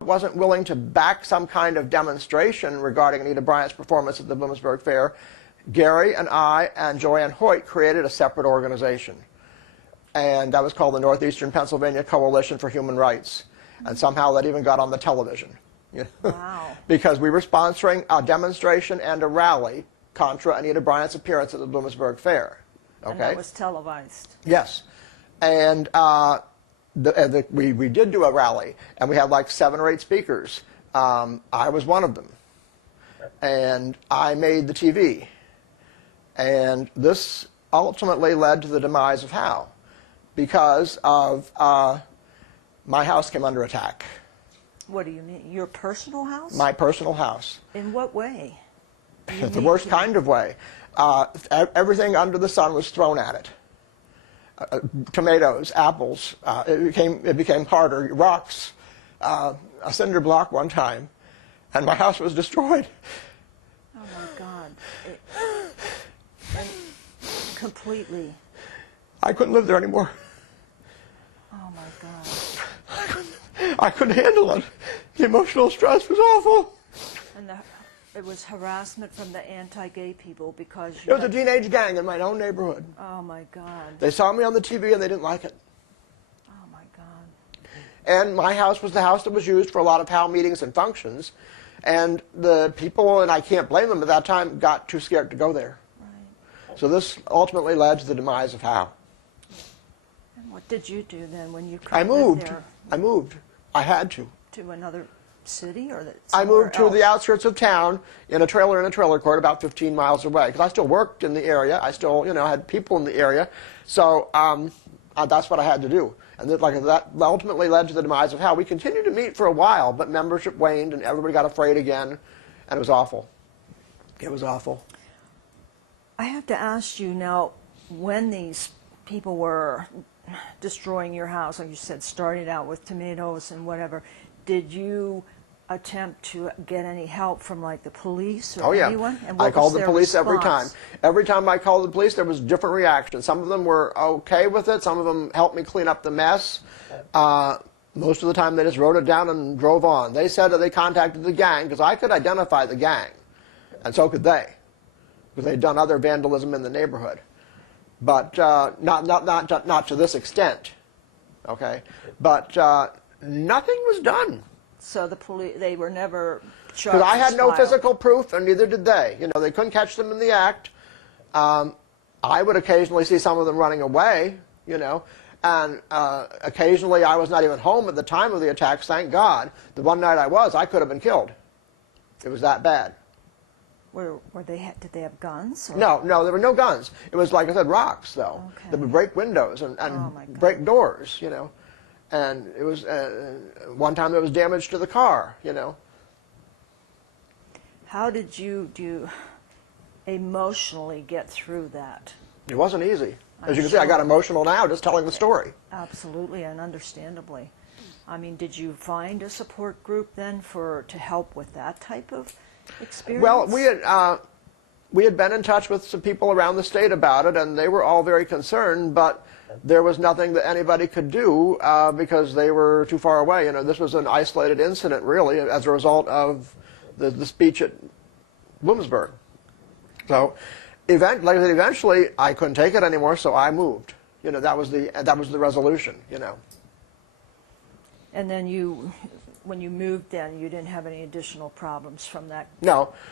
wasn't willing to back some kind of demonstration regarding Anita Bryant's performance at the Bloomsburg Fair, Gary and I and Joanne Hoyt created a separate organization. And that was called the Northeastern Pennsylvania Coalition for Human Rights. And somehow that even got on the television. Wow. Because we were sponsoring a demonstration and a rally contra Anita Bryant's appearance at the Bloomsburg Fair. Okay? And that was televised. Yes. And we did do a rally, and we had like 7 or 8 speakers. I was one of them. And I made the TV. And this ultimately led to the demise of Howe, because of my house came under attack. What do you mean? Your personal house? My personal house. In what way? The worst kind of way. Everything under the sun was thrown at it. Tomatoes, apples, it became harder, rocks, a cinder block one time, and my house was destroyed. Oh my God. Completely. I couldn't live there anymore. Oh my God. I couldn't handle it. The emotional stress was awful. And it was harassment from the anti-gay people because It was a teenage gang in my own neighborhood. Oh my God. They saw me on the TV and they didn't like it. Oh my God. And my house was the house that was used for a lot of Howe meetings and functions. And the people, and I can't blame them at that time, got too scared to go there. Right. So this ultimately led to the demise of Howe. And what did you do then when you couldn't I moved. live there? I moved. I had to. To another city or I moved to else? the outskirts of town in a trailer court about 15 miles away, because I still worked in the area. I still, had people in the area. So that's what I had to do. And that ultimately led to the demise of Howe. We continued to meet for a while, but membership waned and everybody got afraid again, and it was awful. It was awful. I have to ask you now, when these people were destroying your house, like you said, started out with tomatoes and whatever, did you attempt to get any help from like the police or anyone? And what I called was the their police every time. response? Every time I called the police, there was different reactions. Some of them were okay with it. Some of them helped me clean up the mess. Most of the time, they just wrote it down and drove on. They said that they contacted the gang, because I could identify the gang, and so could they, because they'd done other vandalism in the neighborhood. But not to this extent, okay? But nothing was done. So the police, they were never charged. Because I had no physical proof, and neither did they. They couldn't catch them in the act. I would occasionally see some of them running away, and occasionally I was not even home at the time of the attacks, thank God. The one night I was, I could have been killed. It was that bad. Did they have guns? Or? No, there were no guns. It was, like I said, rocks, though. Okay. That would break windows and break doors, And it was, one time there was damage to the car, How did you emotionally get through that? It wasn't easy. As you can see, I got emotional now just telling the story. Absolutely, and understandably. I mean, did you find a support group then to help with that type of experience? Well, we had been in touch with some people around the state about it, and they were all very concerned, but there was nothing that anybody could do because they were too far away. This was an isolated incident, really, as a result of the speech at Bloomsburg. So, eventually, I couldn't take it anymore, so I moved. That was the resolution. And then when you moved, then you didn't have any additional problems from that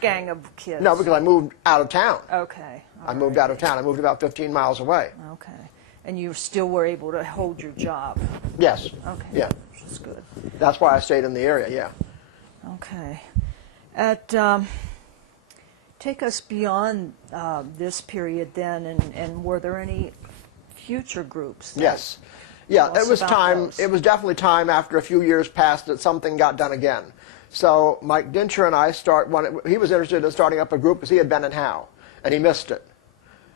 gang of kids. No, because I moved out of town. Okay. I moved out of town. I moved about 15 miles away. Okay. And you still were able to hold your job? Yes. Okay. Yeah. Which is good. That's why I stayed in the area, yeah. Okay. Take us beyond this period then, and were there any future groups? Yes. Yeah, it was time. Those. It was definitely time after a few years passed that something got done again. So Mike Dincher and I he was interested in starting up a group because he had been in Howe, and he missed it.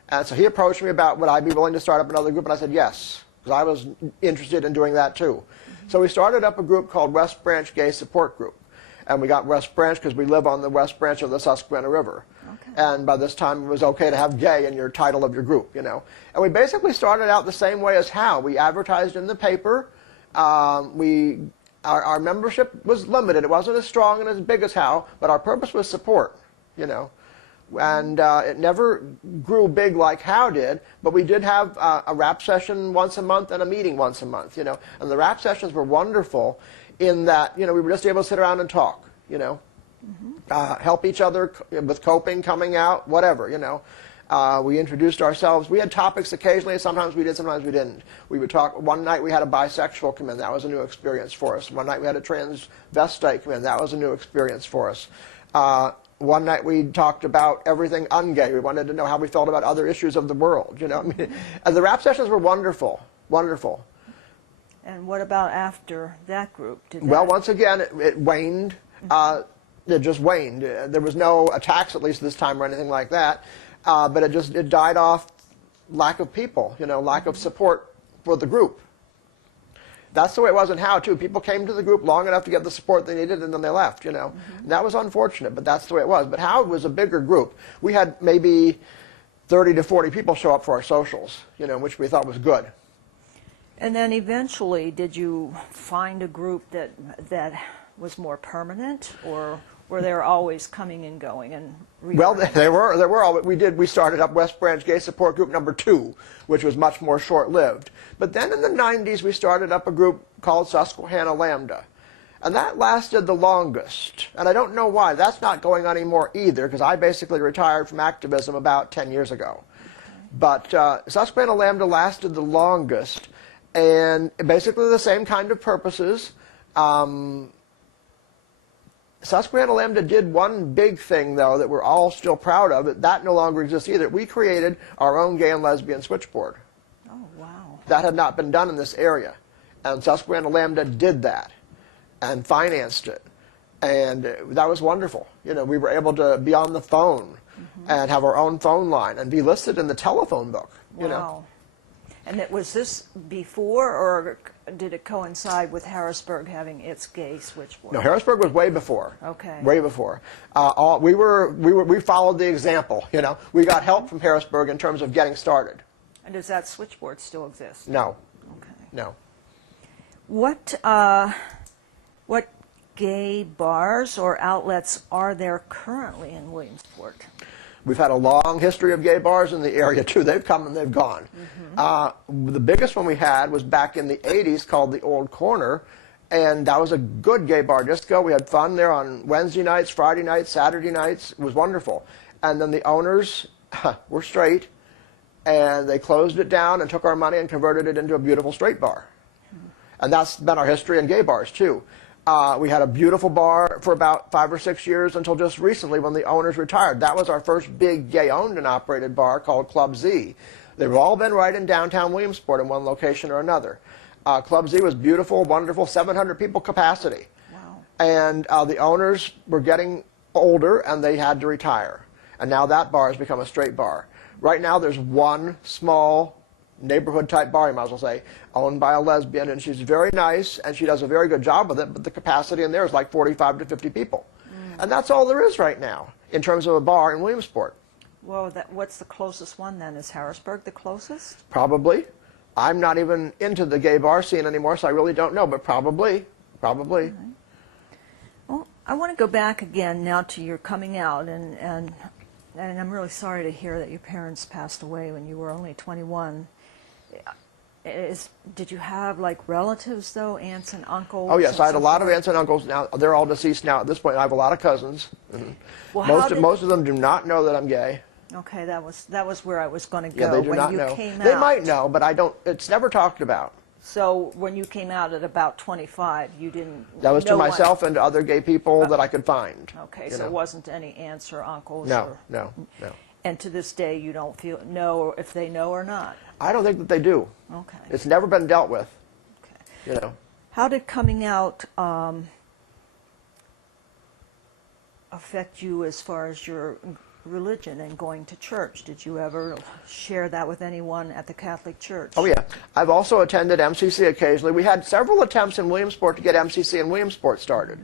And so he approached me about would I be willing to start up another group, and I said yes, because I was interested in doing that too. Mm-hmm. So we started up a group called West Branch Gay Support Group. And we got West Branch because we live on the West Branch of the Susquehanna River. Okay. And by this time, it was okay to have gay in your title of your group, And we basically started out the same way as Howe. We advertised in the paper. We our membership was limited. It wasn't as strong and as big as Howe, but our purpose was support, you know. And it never grew big like Howe did, but we did have a rap session once a month and a meeting once a month, you know. And the rap sessions were wonderful in that, you know, we were just able to sit around and talk, you know, help each other with coping, coming out, whatever, you know. We introduced ourselves. We had topics occasionally. Sometimes we did, sometimes we didn't. We would talk. One night we had a bisexual come in. That was a new experience for us. One night we had a transvestite come in. That was a new experience for us. One night we talked about everything ungay. We wanted to know how we felt about other issues of the world. You know, I mean, and the rap sessions were wonderful, wonderful. And what about after that group? Well, once again, it waned. It just waned. There was no attacks, at least this time, or anything like that. But it died off. Lack of people, you know, lack of support for the group. That's the way it was in Howe, too. People came to the group long enough to get the support they needed, and then they left, you know. And that was unfortunate, but that's the way it was. But Howe was a bigger group. We had maybe 30 to 40 people show up for our socials, you know, which we thought was good. And then eventually, did you find a group that was more permanent, or were they always coming and going and well, they were all. We started up West Branch Gay Support Group number 2, which was much more short-lived. But then in the 90s, we started up a group called Susquehanna Lambda. And that lasted the longest. And I don't know why. That's not going on anymore either, because I basically retired from activism about 10 years ago. But Susquehanna Lambda lasted the longest, and basically the same kind of purposes. Susquehanna Lambda did one big thing, though, that we're all still proud of. That no longer exists either. We created our own gay and lesbian switchboard. Oh, wow. That had not been done in this area. And Susquehanna Lambda did that and financed it. And that was wonderful. You know, we were able to be on the phone and have our own phone line and be listed in the telephone book. You know. And was this before, or did it coincide with Harrisburg having its gay switchboard? No, Harrisburg was way before. Okay. Way before. We followed the example. You know, we got help from Harrisburg in terms of getting started. And does that switchboard still exist? No. Okay. No. What gay bars or outlets are there currently in Williamsport? We've had a long history of gay bars in the area, too. They've come and they've gone. The biggest one we had was back in the 80s called the Old Corner, and that was a good gay bar disco. We had fun there on Wednesday nights, Friday nights, Saturday nights. It was wonderful. And then the owners were straight, and they closed it down and took our money and converted it into a beautiful straight bar. And that's been our history in gay bars, too. We had a beautiful bar for about 5 or 6 years until just recently when the owners retired. That was our first big gay-owned and operated bar called Club Z. They've all been right in downtown Williamsport in one location or another. Club Z was beautiful, wonderful, 700 people capacity. Wow. And the owners were getting older and they had to retire. And now that bar has become a straight bar. Right now there's one small neighborhood-type bar, you might as well say, owned by a lesbian, and she's very nice, and she does a very good job with it, but the capacity in there is like 45 to 50 people. And that's all there is right now in terms of a bar in Williamsport. Well, what's the closest one then? Is Harrisburg the closest? Probably. I'm not even into the gay bar scene anymore, so I really don't know, but probably. Probably. Well, I want to go back again now to your coming out, and I'm really sorry to hear that your parents passed away when you were only 21. Did you have like relatives though, aunts and uncles? Oh yes, I had a lot of aunts and uncles. Now they're all deceased now at this point. I have a lot of cousins. Well, most of them do not know that I'm gay. Okay, that was where I was going to go. Yeah, they do when not you know. Came they out. might know, but I don't. It's never talked about. So when you came out at about 25, you didn't. That was to myself and to other gay people that I could find. Okay, so it wasn't any aunts or uncles. No. And to this day, you don't know if they know or not. I don't think that they do. Okay. It's never been dealt with. Okay. You know. How did coming out affect you as far as your religion and going to church? Did you ever share that with anyone at the Catholic Church? Oh yeah. I've also attended MCC occasionally. We had several attempts in Williamsport to get MCC in Williamsport started.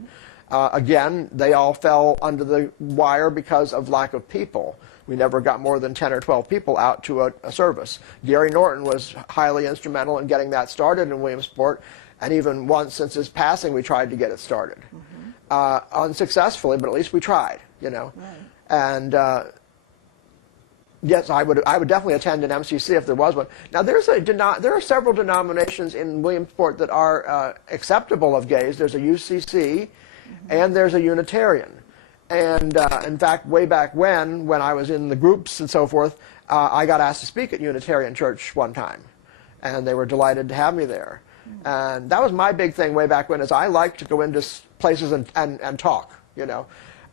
Again, they all fell under the wire because of lack of people. We never got more than 10 or 12 people out to a service. Gary Norton was highly instrumental in getting that started in Williamsport, And even once since his passing, we tried to get it started. Unsuccessfully, but at least we tried, you know. Right. And yes, I would definitely attend an MCC if there was one. Now, there are several denominations in Williamsport that are acceptable of gays. There's a UCC, and there's a Unitarian. And in fact, way back when I was in the groups and so forth, I got asked to speak at Unitarian Church one time, and they were delighted to have me there. And that was my big thing way back when, is I like to go into places and talk, you know.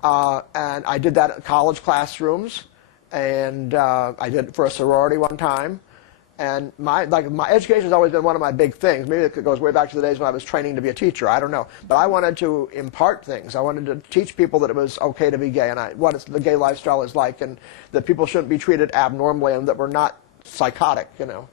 And I did that at college classrooms, and I did it for a sorority one time. And my education has always been one of my big things. Maybe it goes way back to the days when I was training to be a teacher. I don't know. But I wanted to impart things. I wanted to teach people that it was okay to be gay, and what the gay lifestyle is like, and that people shouldn't be treated abnormally, and that we're not psychotic, you know.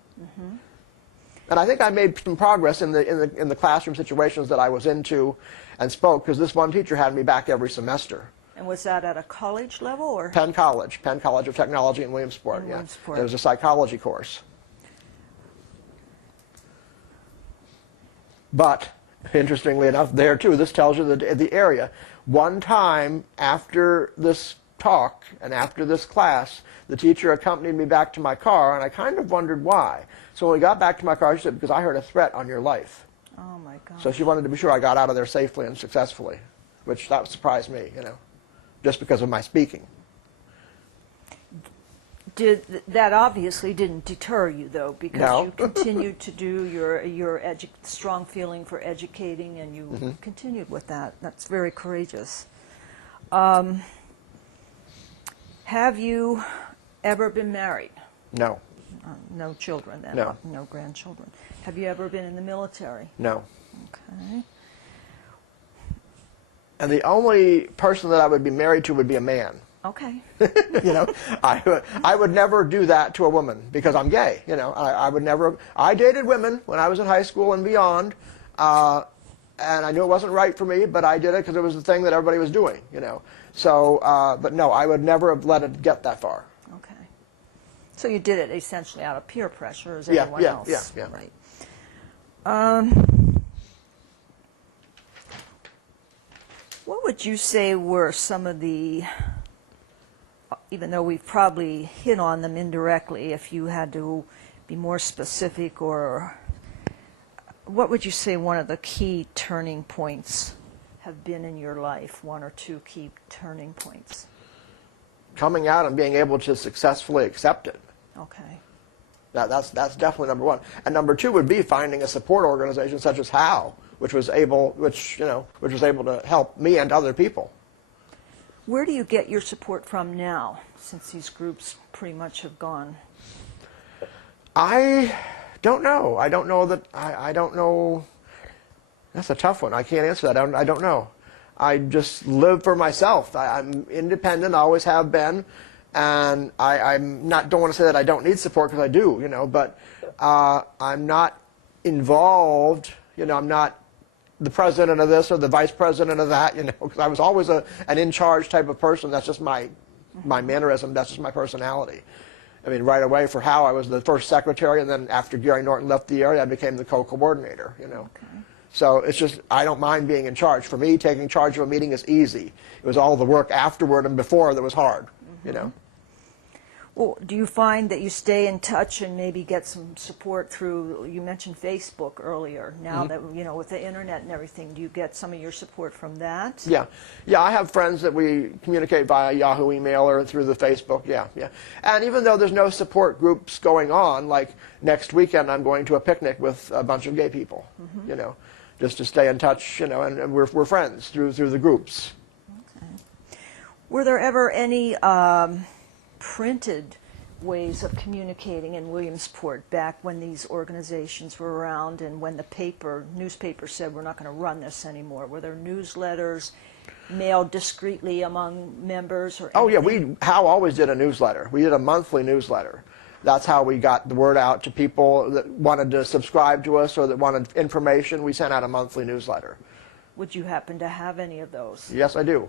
And I think I made some progress in the classroom situations that I was into and spoke, because this one teacher had me back every semester. And was that at a college level, or? Penn College of Technology in Williamsport. Yeah. Williamsport. It was a psychology course. But interestingly enough, there too, this tells you the area. One time after this talk and after this class, the teacher accompanied me back to my car, and I kind of wondered why. So when we got back to my car, she said, because I heard a threat on your life. Oh my God. So she wanted to be sure I got out of there safely and successfully, which that surprised me, you know, just because of my speaking. That obviously didn't deter you, though, because No. you continued to do your strong feeling for educating, and you continued with that. That's very courageous. Have you ever been married? No. No children, then? No. No grandchildren. Have you ever been in the military? No. Okay. And the only person that I would be married to would be a man. Okay. You know, I would never do that to a woman because I'm gay. You know, I would never. I dated women when I was in high school and beyond, and I knew it wasn't right for me, but I did it because it was the thing that everybody was doing. You know, so but no, I would never have let it get that far. Okay. So you did it essentially out of peer pressure, as everyone else. Yeah. Right. What would you say were some of the, even though we've probably hit on them indirectly, if you had to be more specific, or what would you say one of the key turning points have been in your life, one or two key turning points? Coming out and being able to successfully accept it. Okay. That's definitely number one. And number two would be finding a support organization such as HOW, which was able to help me and other people. Where do you get your support from now, since these groups pretty much have gone? I don't know. I don't know. That's a tough one. I can't answer that. I don't know. I just live for myself. I'm independent, always have been, and don't want to say that I don't need support, because I do, you know, but I'm not involved, you know, I'm not the president of this or the vice president of that, you know, because I was always an in-charge type of person. That's just my mannerism. That's just my personality. I mean, right away for HOW, I was the first secretary, and then after Gary Norton left the area, I became the co-coordinator, you know. Okay. So it's just, I don't mind being in charge. For me, taking charge of a meeting is easy. It was all the work afterward and before that was hard, you know. Well, do you find that you stay in touch and maybe get some support through, you mentioned Facebook earlier, now that, you know, with the internet and everything, do you get some of your support from that? Yeah, I have friends that we communicate via Yahoo email or through the Facebook, yeah. And even though there's no support groups going on, like next weekend I'm going to a picnic with a bunch of gay people, you know, just to stay in touch, you know, and we're friends through the groups. Okay. Were there ever any printed ways of communicating in Williamsport back when these organizations were around, and when the newspaper said we're not going to run this anymore? Were there newsletters mailed discreetly among members or anything? Oh yeah, HOW always did a newsletter. We did a monthly newsletter. That's how we got the word out to people that wanted to subscribe to us or that wanted information. We sent out a monthly newsletter. Would you happen to have any of those? Yes, I do.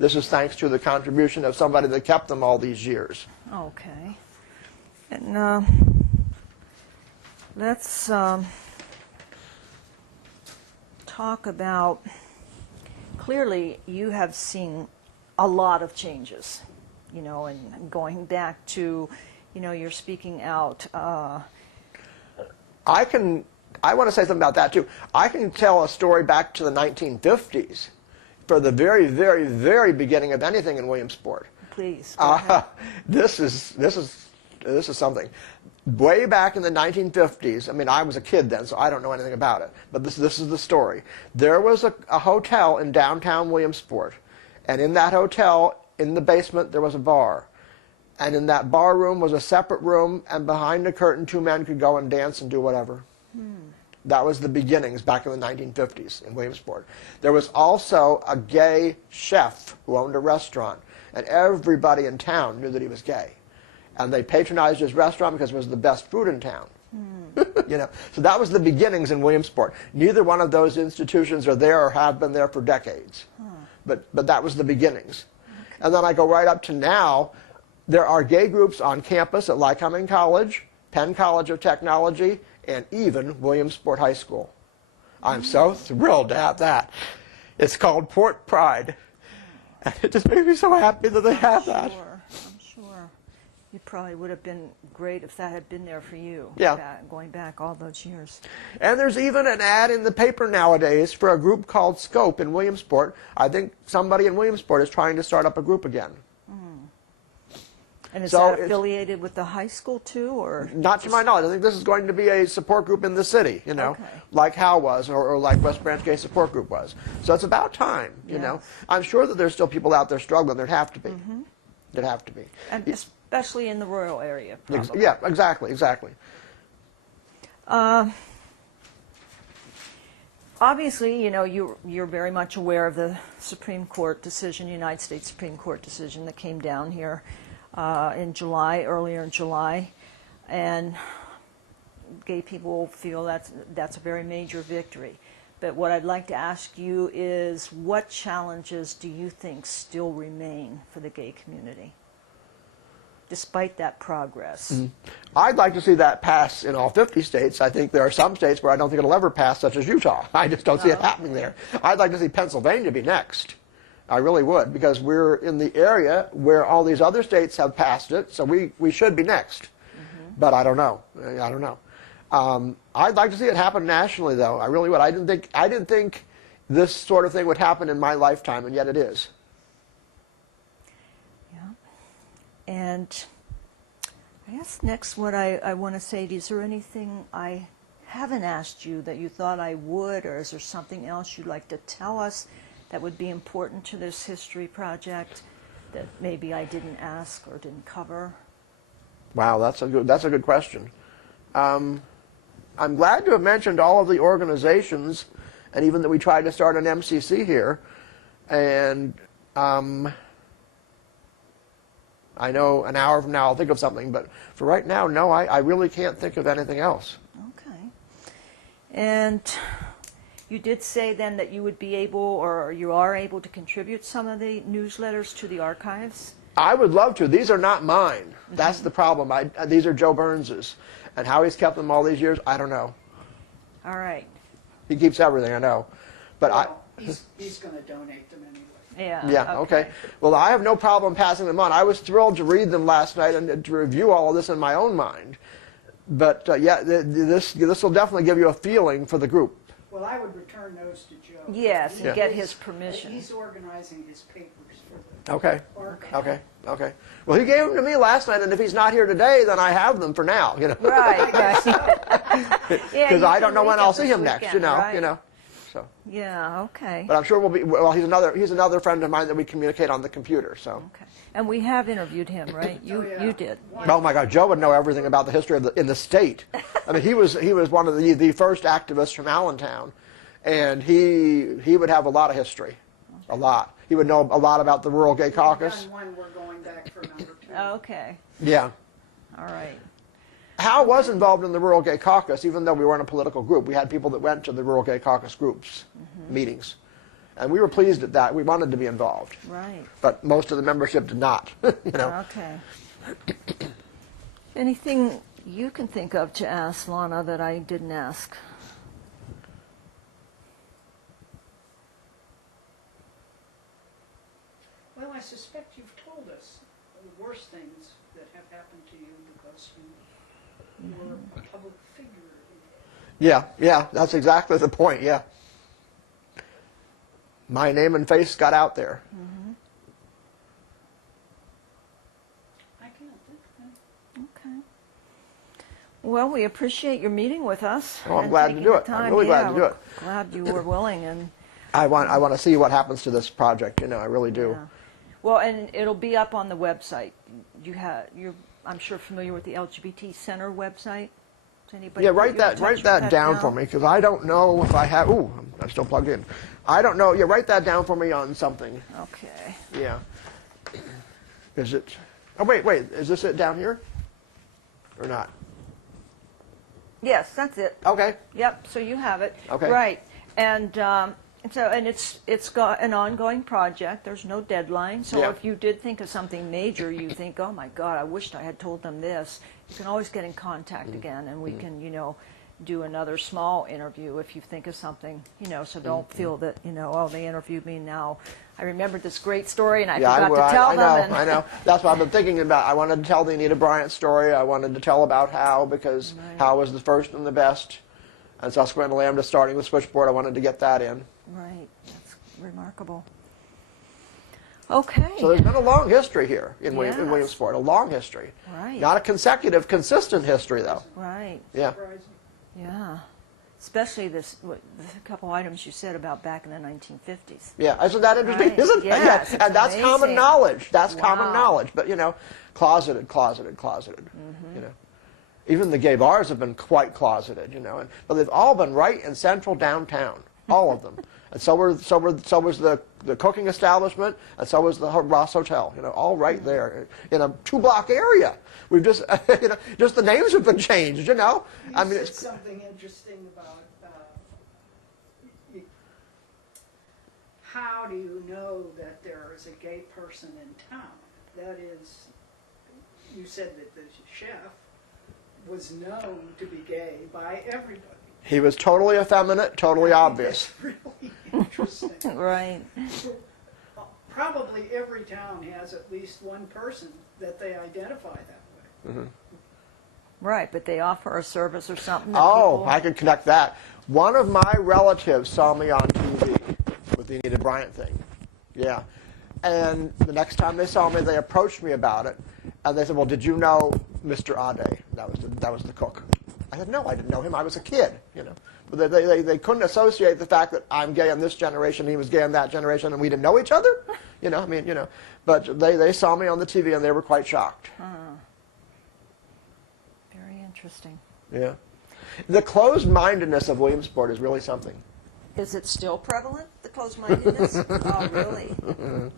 This is thanks to the contribution of somebody that kept them all these years. Okay. And let's talk about, clearly you have seen a lot of changes, you know, and going back to, you know, you're speaking out. I want to say something about that too. I can tell a story back to the 1950s for the very, very, very beginning of anything in Williamsport. Please, go ahead. This is something. Way back in the 1950s, I mean, I was a kid then, so I don't know anything about it, but this is the story. There was a hotel in downtown Williamsport, and in that hotel, in the basement, there was a bar. And in that bar room was a separate room, and behind the curtain, two men could go and dance and do whatever. That was the beginnings back in the 1950s in Williamsport. There was also a gay chef who owned a restaurant, and everybody in town knew that he was gay. And they patronized his restaurant because it was the best food in town. You know, so that was the beginnings in Williamsport. Neither one of those institutions are there or have been there for decades. But that was the beginnings. And then I go right up to now. There are gay groups on campus at Lycoming College, Penn College of Technology, and even Williamsport High School. I'm so thrilled to have that. It's called Port Pride. And it just makes me so happy that they have that. I'm sure. You probably would have been great if that had been there for you. Yeah. Going back all those years. And there's even an ad in the paper nowadays for a group called Scope in Williamsport. I think somebody in Williamsport is trying to start up a group again. And is So that affiliated with the high school too, or? Not to my knowledge. I think this is going to be a support group in the city, you know, Okay. like Howe was, or like West Branch Gay Support Group was. So it's about time, you know. I'm sure that there's still people out there struggling. There'd have to be. There'd have to be. And especially in the rural area, probably. Yeah, exactly, exactly. Obviously, you know, you're very much aware of the Supreme Court decision, United States Supreme Court decision that came down here earlier in July, and gay people feel that's a very major victory. But what I'd like to ask you is, what challenges do you think still remain for the gay community, despite that progress? I'd like to see that pass in all 50 states. I think there are some states where I don't think it'll ever pass, such as Utah. I just don't see it happening there. I'd like to see Pennsylvania be next. I really would, because we're in the area where all these other states have passed it, so we should be next. But I don't know. I don't know. I'd like to see it happen nationally, though. I really would. I didn't think this sort of thing would happen in my lifetime, and yet it is. Yeah. And I guess next what I want to say, is there anything I haven't asked you that you thought I would, or is there something else you'd like to tell us that would be important to this history project that maybe I didn't ask or didn't cover? Wow, that's a good question. I'm glad to have mentioned all of the organizations, and even that we tried to start an MCC here. And I know an hour from now I'll think of something, but for right now, no, I really can't think of anything else. Okay. And you did say then that you would be able, or you are able, to contribute some of the newsletters to the archives? I would love to. These are not mine. That's the problem. These are Joe Burns's. And how he's kept them all these years, I don't know. All right. He keeps everything, I know. But He's going to donate them anyway. Yeah. Yeah, okay. Well, I have no problem passing them on. I was thrilled to read them last night and to review all of this in my own mind. But yeah, this will definitely give you a feeling for the group. Well, I would return those to Joe. Yes, and Yeah. get his permission. He's organizing his papers for the Okay. archive. Okay. Well, he gave them to me last night, and if he's not here today, then I have them for now, you know. Right. Because I don't know when I'll see him next, you know. So. Yeah, okay. But I'm sure we'll be. Well, he's another friend of mine that we communicate on the computer. So. Okay. And we have interviewed him, right? You did. Oh my God, Joe would know everything about the history of in the state. I mean, he was one of the first activists from Allentown, and he would have a lot of history, a lot. He would know a lot about the Rural Gay Caucus. We've done one, we're going back for number 2. Okay. Yeah. All right. Hal was involved in the Rural Gay Caucus, even though we weren't a political group. We had people that went to the Rural Gay Caucus groups, meetings. And we were pleased at that. We wanted to be involved. Right. But most of the membership did not, you know. Okay. Anything you can think of to ask Lana that I didn't ask? suspect you've told us the worst things that have happened to you because you were a public figure. Yeah, yeah, that's exactly the point, yeah. My name and face got out there. I can't think of that. Okay. Well, we appreciate your meeting with us. Oh, I'm and glad to taking do the it. I'm time. really glad Yeah, to do we're it. Glad you were willing, and I want to see what happens to this project, you know, I really do. yeah. Well, and it'll be up on the website. You're, I'm sure, familiar with the LGBT Center website. Is anybody Yeah, put you in touch write with that down for me, because I don't know if I have, ooh, I'm still plugged in. I don't know, yeah, write that down for me on something, Okay. yeah. Is it, oh, wait, is this it down here? Or not? Yes, that's it. Okay, Yep. So you have it. Okay. Right. And it's got an ongoing project. There's no deadline. So Yeah. if you did think of something major, you think, oh my God, I wished I had told them this. You can always get in contact again, and we can, do another small interview if you think of something, so don't feel that, oh, they interviewed me now. I remembered this great story and I forgot to tell them. I know. That's what I've been thinking about. I wanted to tell the Anita Bryant story. I wanted to tell about Howe, because Right. Howe was the first and the best. And Susquehanna Lambda starting with Switchboard, I wanted to get that in. Right. That's remarkable. Okay. So there's been a long history here in Yes. Williamsport, a long history. Right. Not a consecutive, consistent history, though. Right. Yeah. Surprising. Yeah. Especially the couple items you said about back in the 1950s. Yeah, isn't that interesting? Right. Isn't Yes, yeah. it's And that's common amazing. knowledge. That's Wow. common knowledge. But, closeted. Even the gay bars have been quite closeted, but they've all been right in central downtown, all of them. And so was the cooking establishment, and so was the Ross Hotel, all right there in a 2-block area. We've just, just the names have been changed, You I mean, said it's, something interesting about how do you know that there is a gay person in town? That is, you said that the chef was known to be gay by everybody. he was totally effeminate, totally obvious. That's really interesting. Right. Probably every town has at least one person that they identify that way. Right, but they offer a service or something that Oh, people... I could connect that. One of my relatives saw me on TV with the Anita Bryant thing. Yeah. And the next time they saw me, they approached me about it. And they said, well, did you know Mr. Ade? That was the cook. I said, no, I didn't know him. I was a kid, But they couldn't associate the fact that I'm gay in this generation, he was gay in that generation, and we didn't know each other. But they saw me on the TV, and they were quite shocked. Very interesting. Yeah. The closed-mindedness of Williamsport is really something. Is it still prevalent, the closed-mindedness? Oh, really? My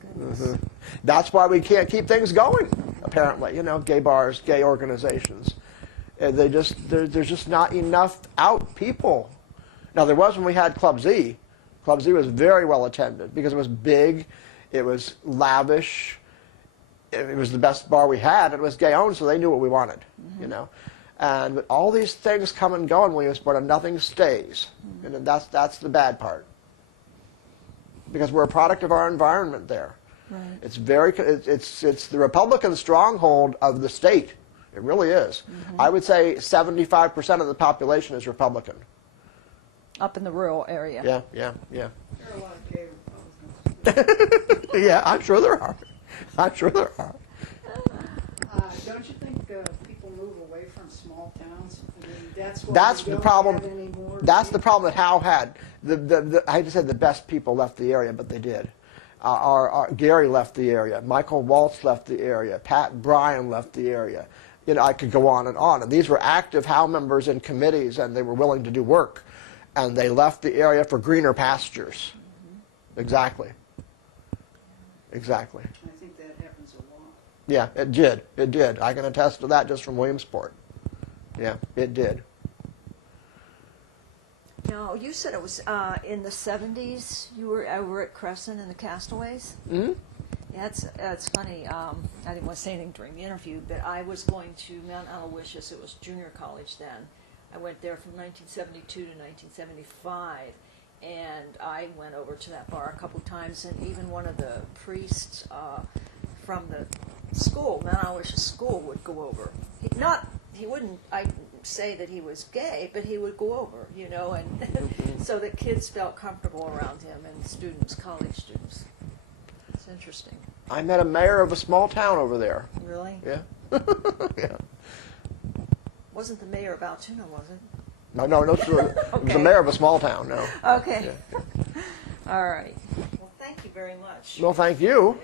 goodness. That's why we can't keep things going, apparently. Gay bars, gay organizations. There's just not enough out people. Now, there was when we had Club Z. Club Z was very well attended because it was big, it was lavish, it was the best bar we had. It was gay-owned, so they knew what we wanted, And all these things come and go in Williamsport, and nothing stays. And that's the bad part. Because we're a product of our environment there. Right. It's the Republican stronghold of the state. It really is. I would say 75% of the population is Republican. Up in the rural area. Yeah. There are a lot of gay Republicans. Yeah, I'm sure there are. Don't you think people move away from small towns? I mean, that's why That's we the don't problem. have any more That's the people. problem that Howe had. I hate to say the best people left the area, but they did. Gary left the area. Michael Waltz left the area. Pat Bryan left the area. I could go on. And these were active Howe members in committees, and they were willing to do work. And they left the area for greener pastures. Exactly. I think that happens a lot. Yeah, it did. It did. I can attest to that just from Williamsport. Yeah, it did. Now, you said it was in the 70s you were over at Crescent and the Castaways? Mm-hmm. Yeah, it's funny. I didn't want to say anything during the interview, but I was going to Mount Aloysius. It was junior college then. I went there from 1972 to 1975, and I went over to that bar a couple times, and even one of the priests from the school, Mount Aloysius School, would go over. He wouldn't say that he was gay, but he would go over, you know, and so that kids felt comfortable around him, and students, college students. It's interesting. I met a mayor of a small town over there. Really? Yeah. Yeah. Wasn't the mayor of Altoona, was it? No, it was the mayor of a small town, no. Okay. Yeah. All right. Well, thank you very much. Well, thank you.